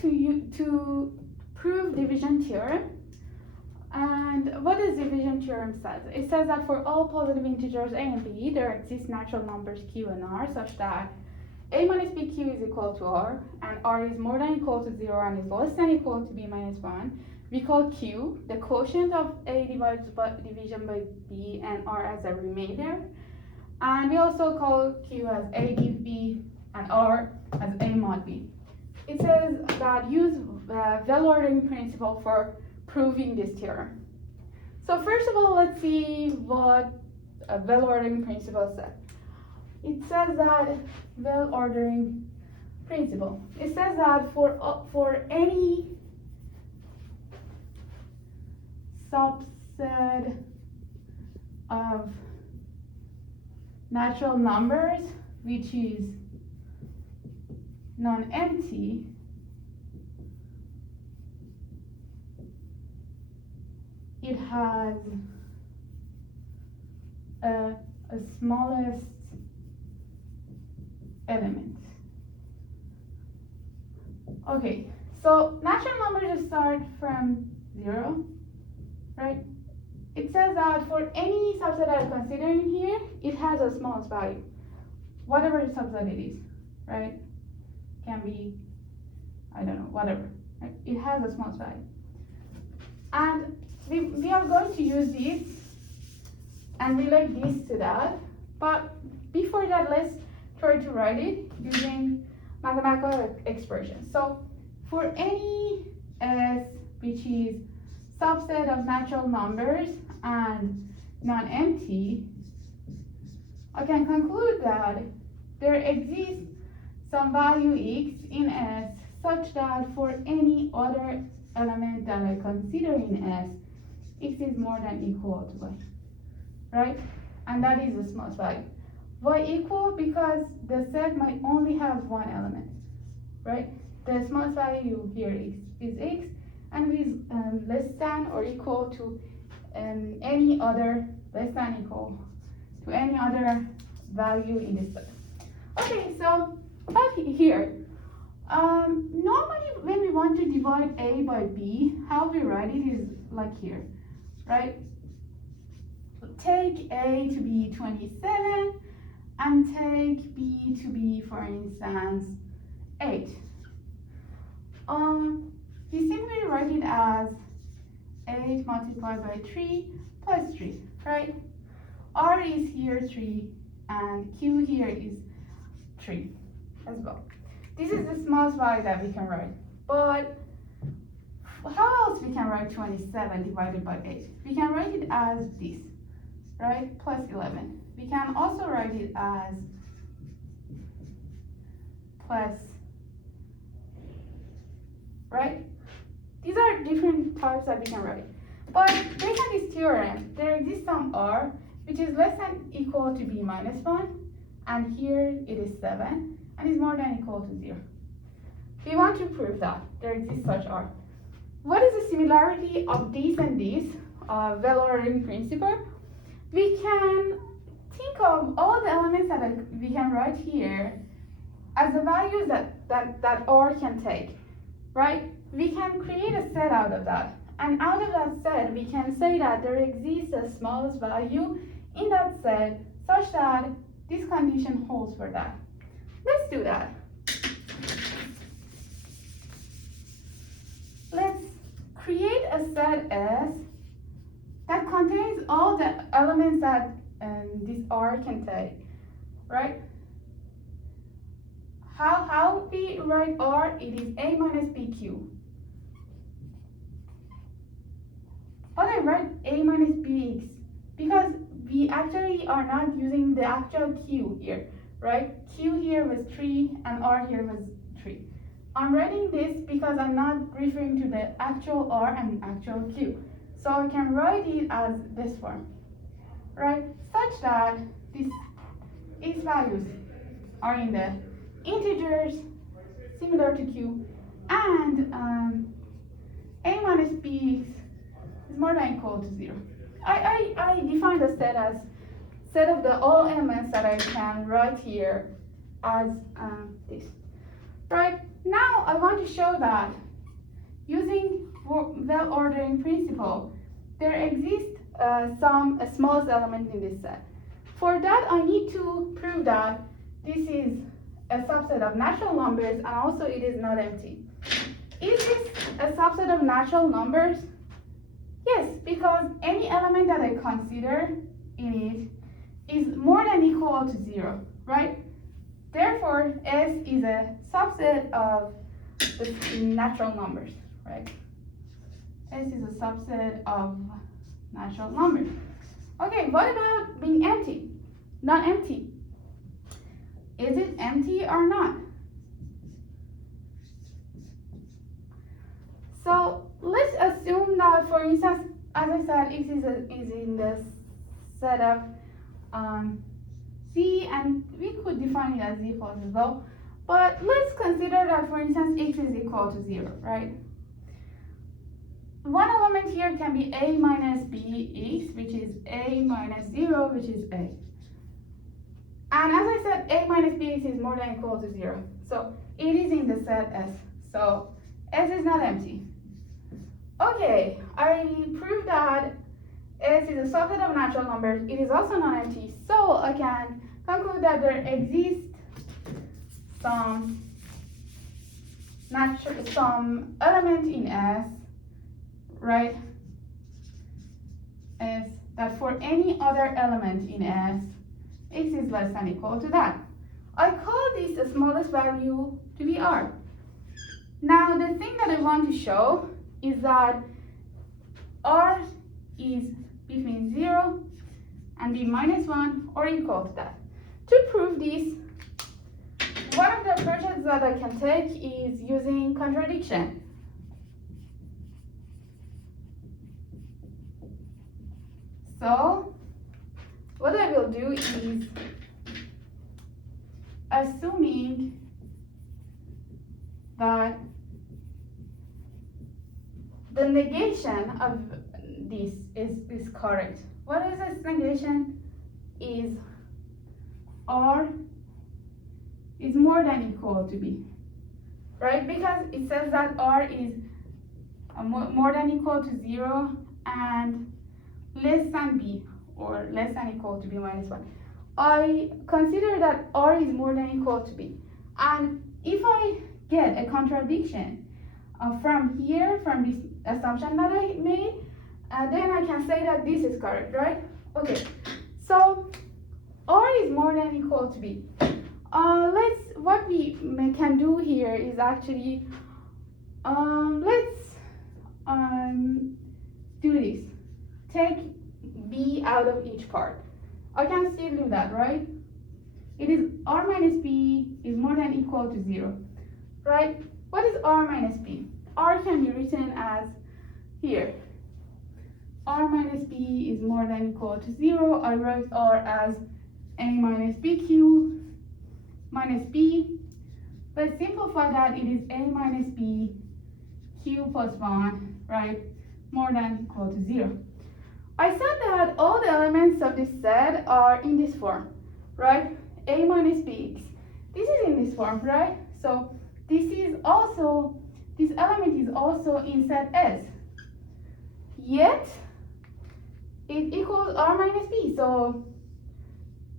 to prove division theorem. And what does division theorem says? It says that for all positive integers a and b, there exist natural numbers q and r such that a minus bq is equal to r, and r is more than equal to 0 and is less than equal to b minus 1. We call q the quotient of a divided by division by b and r as a remainder. And we also call q as a div b and r as a mod b. It says that use well ordering principle for proving this theorem. So first of all, let's see what a well ordering principle says. It says that well ordering principle. It says that for any subset of natural numbers which is non-empty, it has a smallest element. Okay, so natural numbers start from 0, right? It says that for any subset I'm considering here, it has a smallest value, whatever subset it is, right? Can be, I don't know, whatever, right? It has a smallest value. And we are going to use this and relate this to that, but before that, let's try to write it using mathematical expressions. So for any s which is subset of natural numbers and non-empty, I can conclude that there exists some value x in S such that for any other element that I consider in S, x is more than equal to y, right? And that is the smallest value. Y equal because the set might only have one element, right? The smallest value here is x, and is less than or equal to any other less than equal to any other value in this set. Okay, so back here, normally when we want to divide a by b, how we write it is like here, right? Take a to be 27 and take b to be, for instance, 8. We simply write it as 8 multiplied by 3 plus 3, right? R is here 3 and Q here is 3 as well. This is the smallest value that we can write. But how else we can write 27 divided by 8? We can write it as this, right? Plus 11. We can also write it as plus, right? These are different types that we can write. But based on this theorem, there exists some R which is less than equal to b minus 1, and here it is 7, and is more than equal to 0. We want to prove that there exists such R. What is the similarity of this and this well ordering principle? We can think of all the elements that we can write here as the values that R can take, right? We can create a set out of that. And out of that set, we can say that there exists a smallest value in that set such that this condition holds for that. Let's do that. Let's create a set S that contains all the elements that this R can take, right? How we write R? It is A minus BQ. But I write A minus BX because we actually are not using the actual Q here, right? Q here was 3 and R here was 3. I'm writing this because I'm not referring to the actual R and actual Q. So I can write it as this form, right? Such that these X values are in the integers similar to Q, and A minus Bx is more than equal to 0. I define the set as set of the all elements that I can write here as this. Right, now I want to show that using well-ordering principle, there exists some smallest element in this set. For that, I need to prove that this is a subset of natural numbers and also it is not empty. Is this a subset of natural numbers? Yes, because any element that I consider in it is more than or equal to 0, right? Therefore, S is a subset of the natural numbers, right? S is a subset of natural numbers. Okay, what about being empty? Not empty. Is it empty or not? So let's assume that, for instance, as I said, X is in the set of C, and we could define it as equals as well. But let's consider that, for instance, X is equal to 0, right? One element here can be A minus BX, which is A minus 0, which is A. And as I said, A minus BX is more than or equal to 0. So it is in the set S. So S is not empty. Okay, I proved that S is a subset of natural numbers. It is also not empty. So I can conclude that there exists some element in S, right? S that for any other element in S, X is less than or equal to that. I call this the smallest value to be R. Now the thing that I want to show is that R is between 0 and B minus 1 or equal to that. To prove this, one of the approaches that I can take is using contradiction. So what I will do is, assuming that the negation of this is correct. What is this negation? Is R is more than or equal to B, right? Because it says that R is more than or equal to 0 and less than B, or less than or equal to B minus 1. I consider that R is more than or equal to B. And if I get a contradiction from here, from this assumption that I made, then I can say that this is correct, right? Okay, so R is more than or equal to B. What we can do here is actually, let's do this. Take B out of each part. I can still do that, right? It is R minus B is more than or equal to 0, right? What is R minus B? R can be written as here. R minus B is more than or equal to 0. I wrote R as A minus BQ minus B. Let's simplify that. It is A minus B Q plus 1, right? More than or equal to 0. I said that all the elements of this set are in this form, right? A minus Bx. This is in this form, right? So this element is also in set S. Yet it equals R minus B, so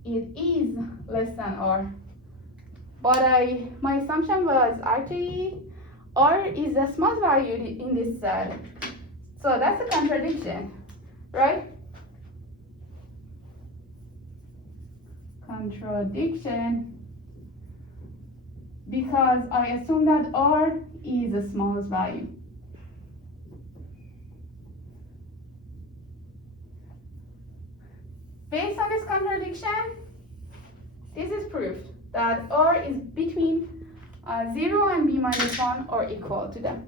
it is less than R. But my assumption was actually R is the smallest value in this set. So that's a contradiction, right? Contradiction, because I assume that R is the smallest value. Based on this contradiction, this is proof that R is between 0 and B minus 1 or equal to them.